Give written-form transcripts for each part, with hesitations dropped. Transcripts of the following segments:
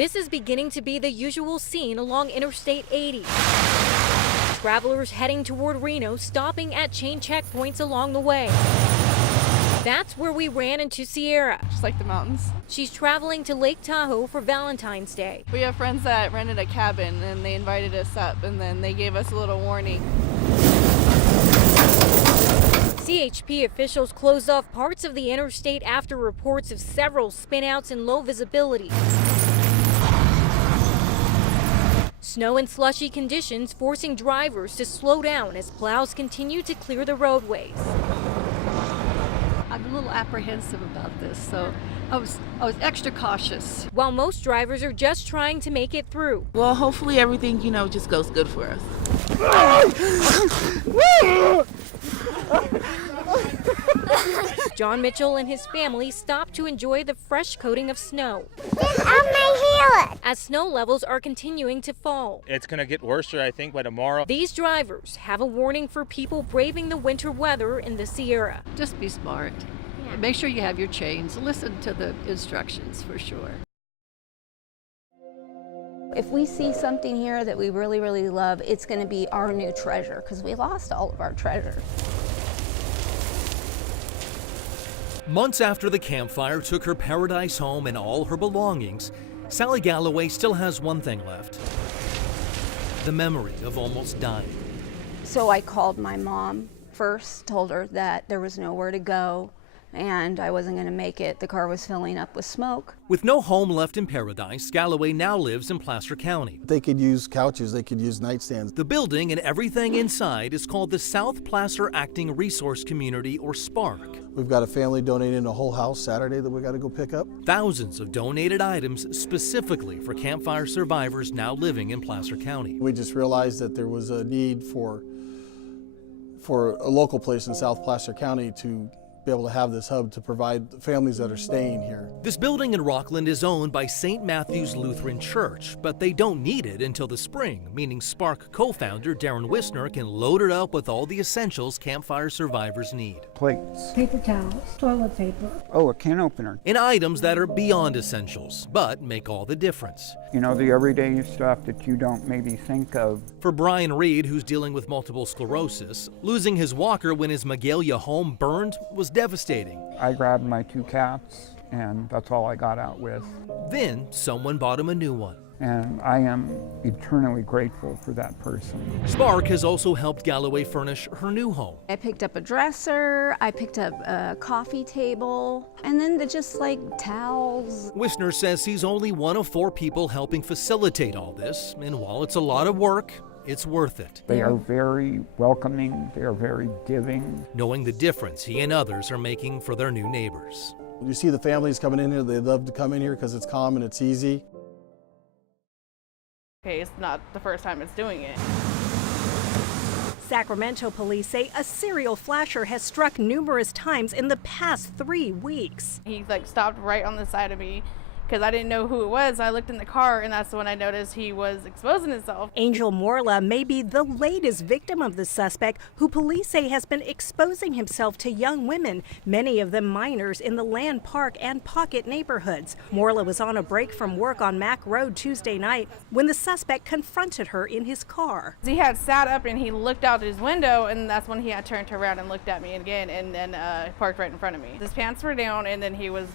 This is beginning to be the usual scene along Interstate 80. Travelers heading toward Reno stopping at chain checkpoints along the way. That's where we ran into Sierra. Just like the mountains. She's traveling to Lake Tahoe for Valentine's Day. We have friends that rented a cabin and they invited us up and then they gave us a little warning. CHP officials closed off parts of the interstate after reports of several spinouts and low visibility. Snow and slushy conditions forcing drivers to slow down as plows continue to clear the roadways. I'm a little apprehensive about this, so I was extra cautious. While most drivers are just trying to make it through. Well, hopefully everything, just goes good for us. John Mitchell and his family stopped to enjoy the fresh coating of snow. As snow levels are continuing to fall. It's going to get worse, I think, by tomorrow. These drivers have a warning for people braving the winter weather in the Sierra. Just be smart. Make sure you have your chains. Listen to the instructions for sure. If we see something here that we really, really love, it's going to be our new treasure because we lost all of our treasure. Months after the campfire took her paradise home and all her belongings, Sally Galloway still has one thing left: the memory of almost dying. So I called my mom first, told her that there was nowhere to go and I wasn't going to make it. The car was filling up with smoke. With no home left in paradise, Galloway now lives in Placer County. They could use couches, they could use nightstands. The building and everything inside is called the South Placer Acting Resource Community, or SPARC. We've got a family donating a whole house Saturday that we got to go pick up. Thousands of donated items specifically for campfire survivors now living in Placer County. We just realized that there was a need for a local place in South Placer County to be able to have this hub to provide families that are staying here. This building in Rockland is owned by St. Matthew's Lutheran Church, but they don't need it until the spring, meaning SPARC co-founder Darren Wisner can load it up with all the essentials campfire survivors need. Plates, paper towels, toilet paper. Oh, a can opener. In items that are beyond essentials, but make all the difference. The everyday stuff that you don't maybe think of. For Brian Reed, who's dealing with multiple sclerosis, losing his walker when his Magalia home burned was devastating. I grabbed my 2 cats, and that's all I got out with. Then someone bought him a new one. And I am eternally grateful for that person. SPARC has also helped Galloway furnish her new home. I picked up a dresser, I picked up a coffee table, and then just towels. Wisner says he's only one of 4 people helping facilitate all this, and while it's a lot of work, it's worth it. They are very welcoming, they are very giving. Knowing the difference he and others are making for their new neighbors. You see the families coming in here, they love to come in here because it's calm and it's easy. Okay, it's not the first time it's doing it. Sacramento police say a serial flasher has struck numerous times in the past 3 weeks. He stopped right on the side of me because I didn't know who it was. I looked in the car and that's when I noticed he was exposing himself. Angel Morla may be the latest victim of the suspect, who police say has been exposing himself to young women, many of them minors, in the Land Park and Pocket neighborhoods. Morla was on a break from work on Mack Road Tuesday night when the suspect confronted her in his car. He had sat up and he looked out his window, and that's when he had turned around and looked at me again and then parked right in front of me. His pants were down and then he was...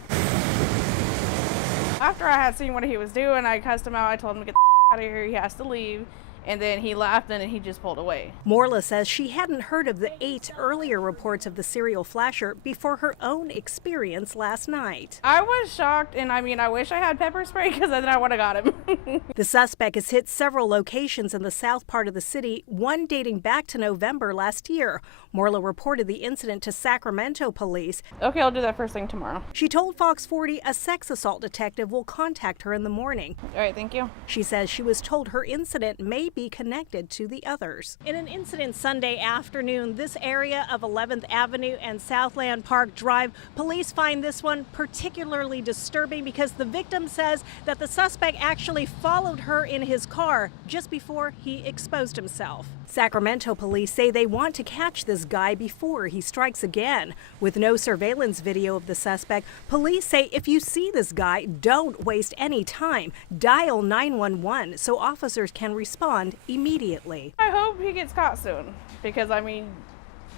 After I had seen what he was doing, I cussed him out. I told him to get the out of here. He has to leave. And then he laughed and he just pulled away. Morla says she hadn't heard of the 8 earlier reports of the serial flasher before her own experience last night. I was shocked, and I wish I had pepper spray because then I would have got him. The suspect has hit several locations in the south part of the city, one dating back to November last year. Morla reported the incident to Sacramento police. Okay, I'll do that first thing tomorrow. She told Fox 40 a sex assault detective will contact her in the morning. All right, thank you. She says she was told her incident may be connected to the others. In an incident Sunday afternoon, this area of 11th Avenue and Southland Park Drive, police find this one particularly disturbing because the victim says that the suspect actually followed her in his car just before he exposed himself. Sacramento police say they want to catch this guy before he strikes again. With no surveillance video of the suspect, police say if you see this guy, don't waste any time. Dial 911 so officers can respond immediately. I hope he gets caught soon because, I mean,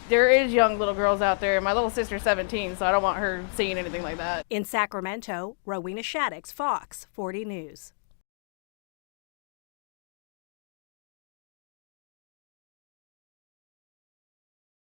there is young little girls out there. My little sister's 17, so I don't want her seeing anything like that. In Sacramento, Rowena Shaddix, Fox 40 News.